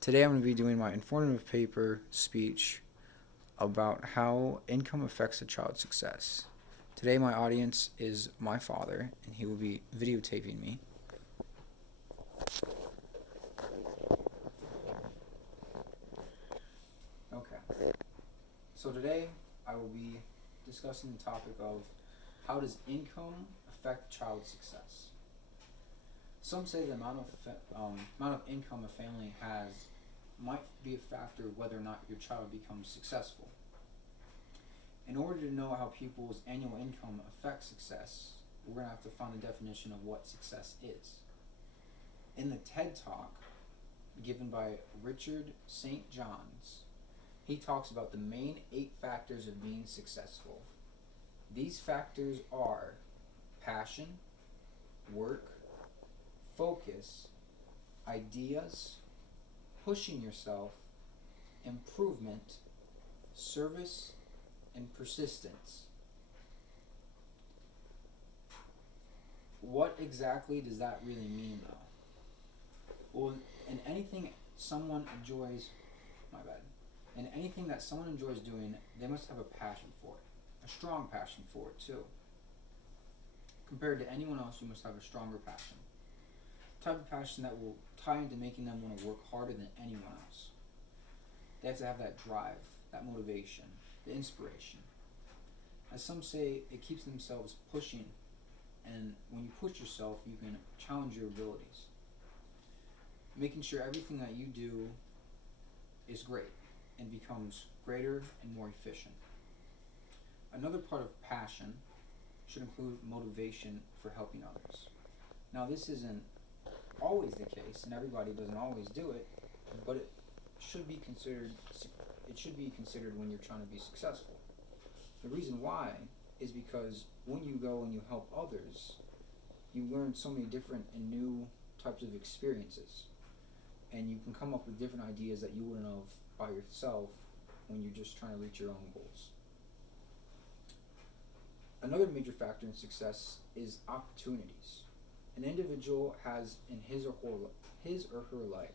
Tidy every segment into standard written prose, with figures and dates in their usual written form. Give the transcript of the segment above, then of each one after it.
Today I'm going to be doing my informative paper speech about how income affects a child's success. Today my audience is my father, and he will be videotaping me. Okay. So today I will be discussing the topic of how does income affect child's success. Some say the amount of income a family has might be a factor of whether or not your child becomes successful. In order to know how people's annual income affects success, we're going to have to find a definition of what success is. In the TED Talk given by Richard St. John's, he talks about the main 8 factors of being successful. These factors are passion, work, focus, ideas, pushing yourself, improvement, service, and persistence. What exactly does that really mean, though? Well, in anything someone enjoys, in anything that someone enjoys doing, they must have a passion for it, a strong passion for it too. Compared to anyone else, you must have a stronger passion. Type of passion that will tie into making them want to work harder than anyone else. They have to have that drive, that motivation, the inspiration. As some say, it keeps themselves pushing, and when you push yourself, you can challenge your abilities. Making sure everything that you do is great and becomes greater and more efficient. Another part of passion should include motivation for helping others. Now, this isn't always the case, and everybody doesn't always do it, but it should be considered. It should be considered when you're trying to be successful. The reason why is because when you go and you help others, you learn so many different and new types of experiences, and you can come up with different ideas that you wouldn't have by yourself when you're just trying to reach your own goals. Another major factor in success is opportunities. An individual has in his or her life.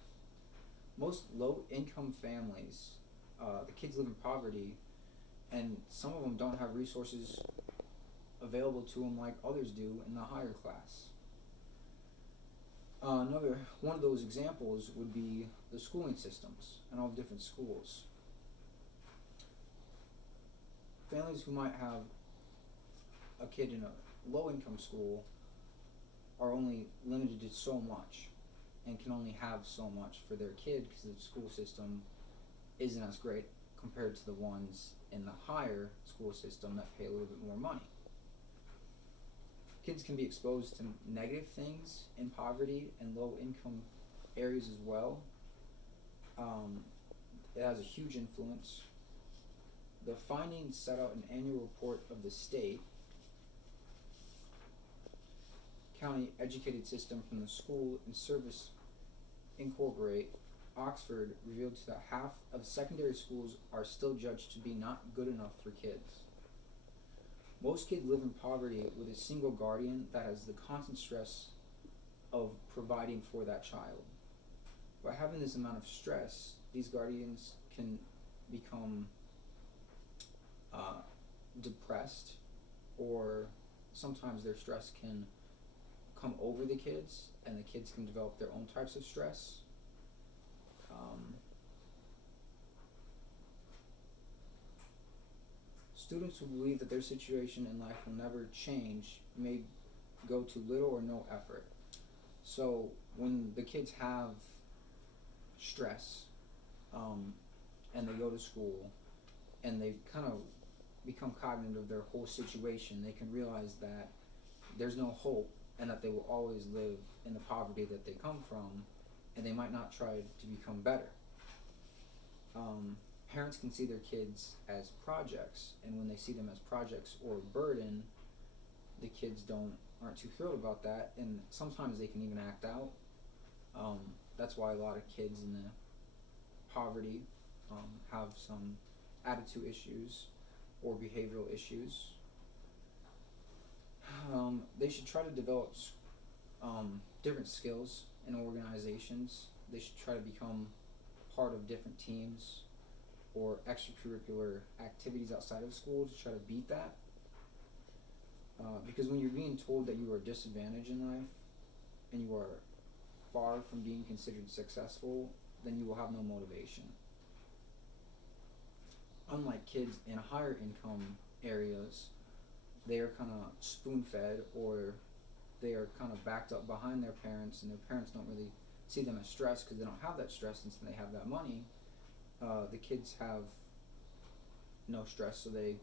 Most low-income families, the kids live in poverty, and some of them don't have resources available to them like others do in the higher class. Another one of those examples would be the schooling systems and all the different schools. Families who might have a kid in a low-income school are only limited to so much and can only have so much for their kid because the school system isn't as great compared to the ones in the higher school system that pay a little bit more money. Kids can be exposed to negative things in poverty and low income areas as well. It has a huge influence. The findings set out an annual report of the state county educated system from the School and Service Incorporate Oxford revealed that half of secondary schools are still judged to be not good enough for kids. Most kids live in poverty with a single guardian that has the constant stress of providing for that child. By having this amount of stress, these guardians can become depressed, or sometimes their stress can come over the kids, and the kids can develop their own types of stress. Students who believe that their situation in life will never change may go to little or no effort. So when the kids have stress, and they go to school, and they kind of become cognizant of their whole situation, they can realize that there's no hope and that they will always live in the poverty that they come from, and they might not try to become better. Parents can see their kids as projects, and when they see them as projects or a burden, the kids aren't too thrilled about that, and sometimes they can even act out. That's why a lot of kids in the poverty have some attitude issues or behavioral issues. They should try to develop different skills in organizations. They should try to become part of different teams or extracurricular activities outside of school to try to beat that. Because when you're being told that you are disadvantaged in life and you are far from being considered successful, then you will have no motivation. Unlike kids in higher income areas, they are kind of spoon-fed, or they are kind of backed up behind their parents, and their parents don't really see them as stressed because they don't have that stress since they have that money. The kids have no stress, so they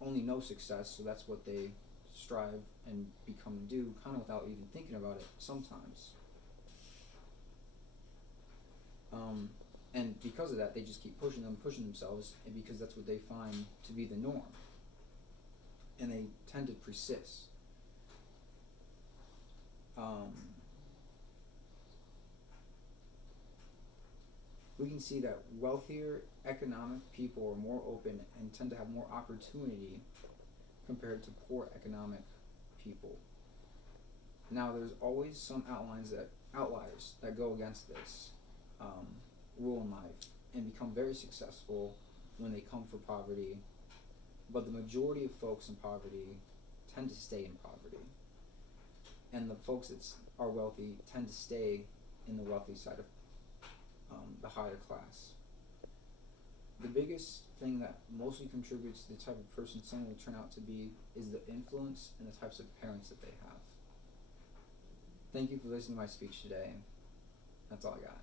only know success, so that's what they strive and become and do, kind of without even thinking about it sometimes. And because of that, they just keep pushing themselves, and because that's what they find to be the norm. And they tend to persist. We can see that wealthier economic people are more open and tend to have more opportunity compared to poor economic people. Now, there's always some outliers that go against this rule in life and become very successful when they come from poverty, but the majority of folks in poverty tend to stay in poverty, and the folks that are wealthy tend to stay in the wealthy side of the higher class. The biggest thing that mostly contributes to the type of person someone will turn out to be is the influence and the types of parents that they have. Thank you for listening to my speech today. That's all I got.